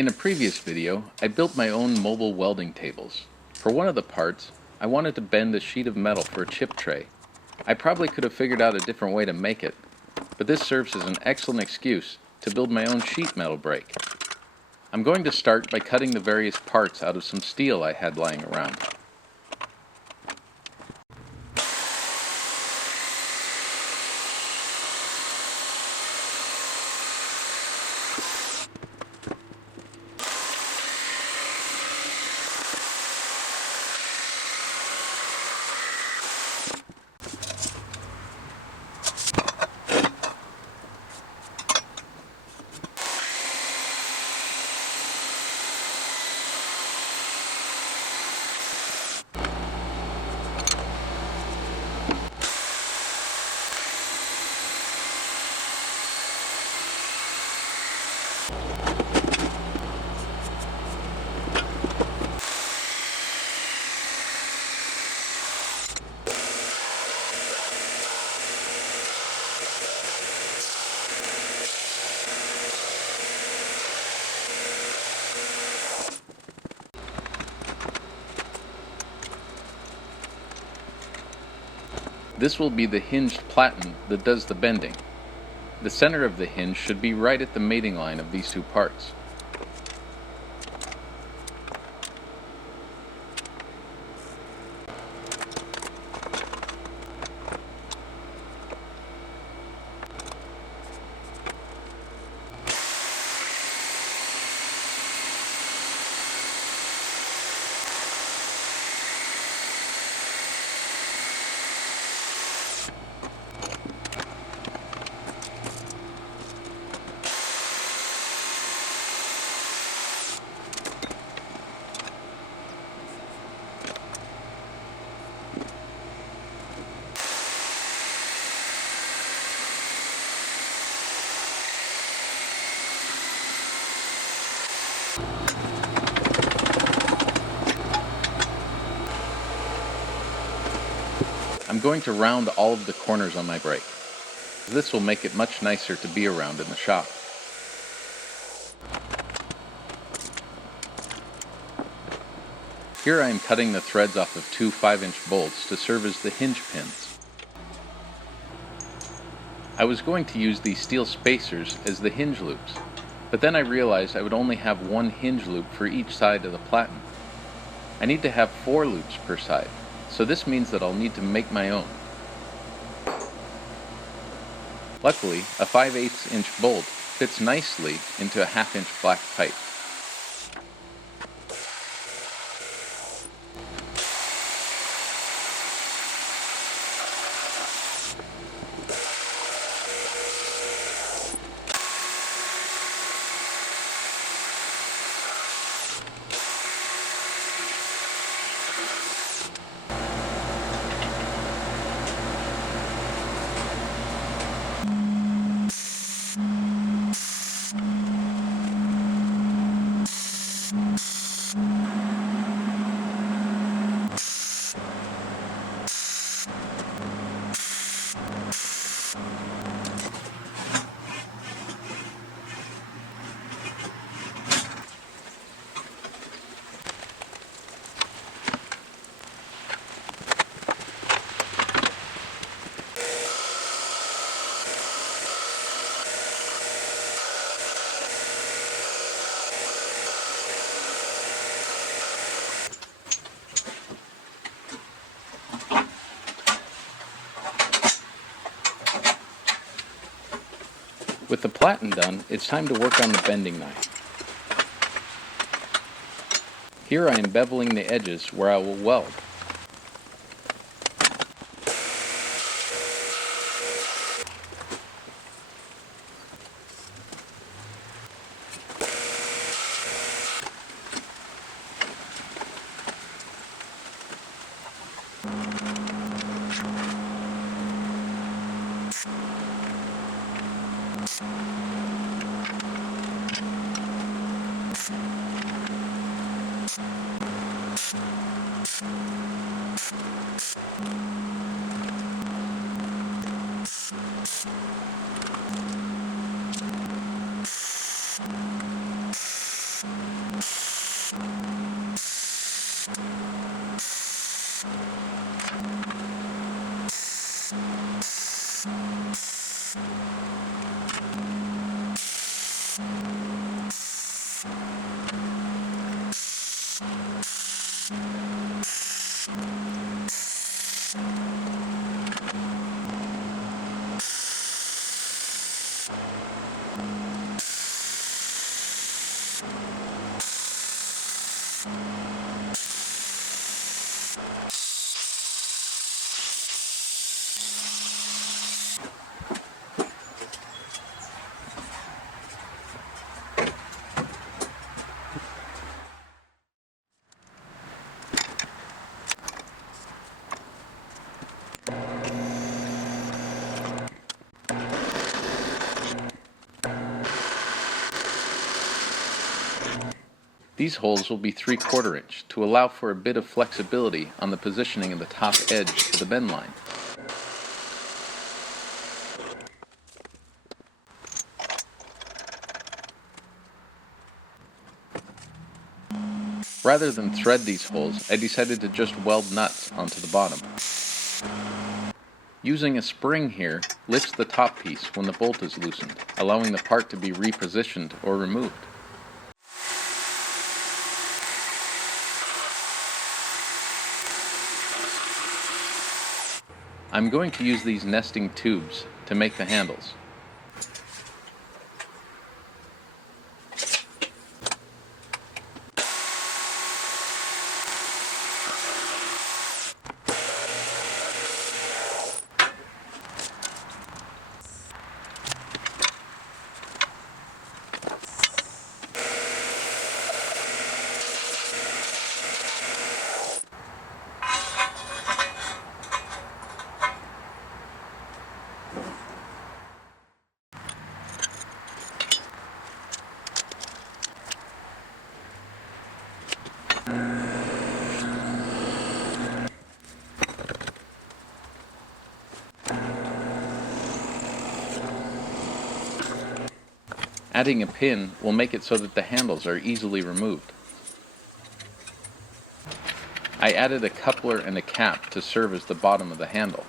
In a previous video, I built my own mobile welding tables. For one of the parts, I wanted to bend a sheet of metal for a chip tray. I probably could have figured out a different way to make it, but this serves as an excellent excuse to build my own sheet metal brake. I'm going to start by cutting the various parts out of some steel I had lying around. This will be the hinged platen that does the bending. The center of the hinge should be right at the mating line of these two parts. I'm going to round all of the corners on my brake. This will make it much nicer to be around in the shop. Here I am cutting the threads off of two 5-inch bolts to serve as the hinge pins. I was going to use these steel spacers as the hinge loops, but then I realized I would only have one hinge loop for each side of the platen. I need to have 4 loops per side, so this means that I'll need to make my own. Luckily, a 5/8 inch bolt fits nicely into a 1/2 inch black pipe. With the platen done, it's time to work on the bending knife. Here I am beveling the edges where I will weld. These holes will be 3/4 inch to allow for a bit of flexibility on the positioning of the top edge of the bend line. Rather than thread these holes, I decided to just weld nuts onto the bottom. Using a spring here lifts the top piece when the bolt is loosened, allowing the part to be repositioned or removed. I'm going to use these nesting tubes to make the handles. Adding a pin will make it so that the handles are easily removed. I added a coupler and a cap to serve as the bottom of the handle.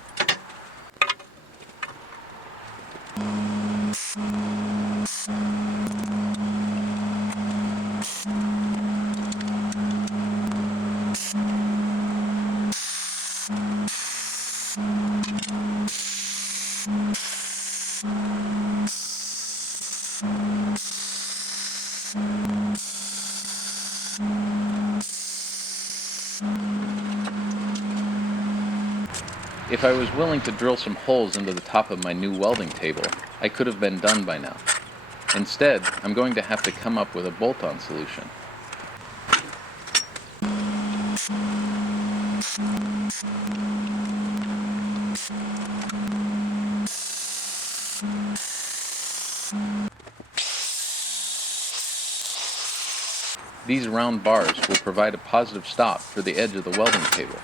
If I was willing to drill some holes into the top of my new welding table, I could have been done by now. Instead, I'm going to have to come up with a bolt-on solution. These round bars will provide a positive stop for the edge of the welding table.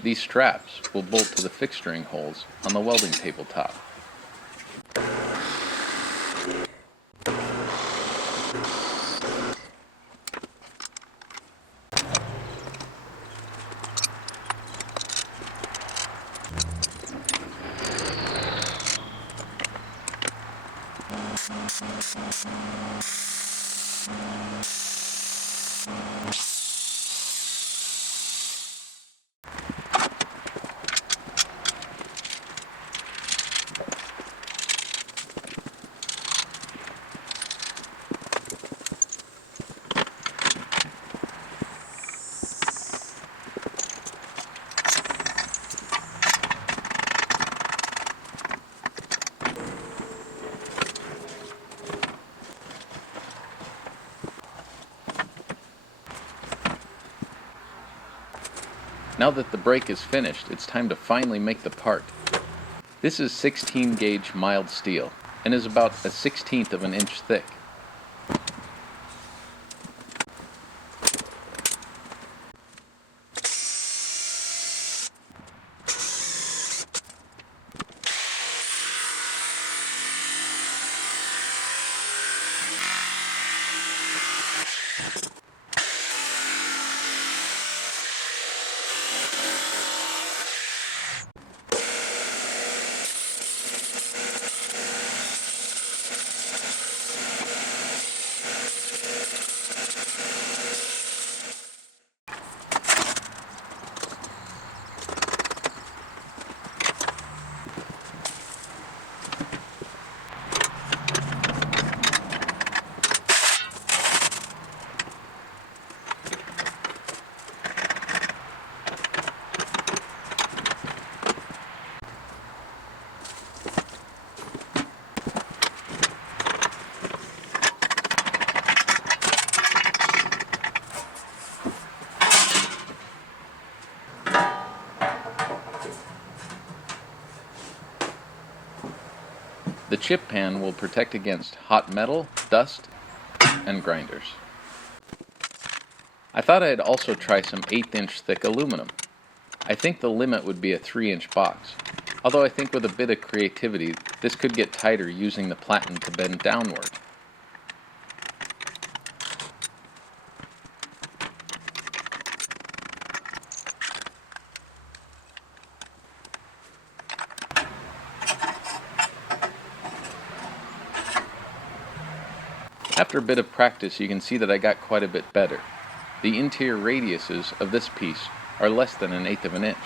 These straps will bolt to the fixturing holes on the welding table top. Now that the brake is finished, it's time to finally make the part. This is 16 gauge mild steel and is about a 1/16 of an inch thick. The chip pan will protect against hot metal, dust, and grinders. I thought I'd also try some 1/8" thick aluminum. I think the limit would be a 3" box, although I think with a bit of creativity this could get tighter using the platen to bend downward. After a bit of practice, you can see that I got quite a bit better. The interior radiuses of this piece are less than 1/8 inch.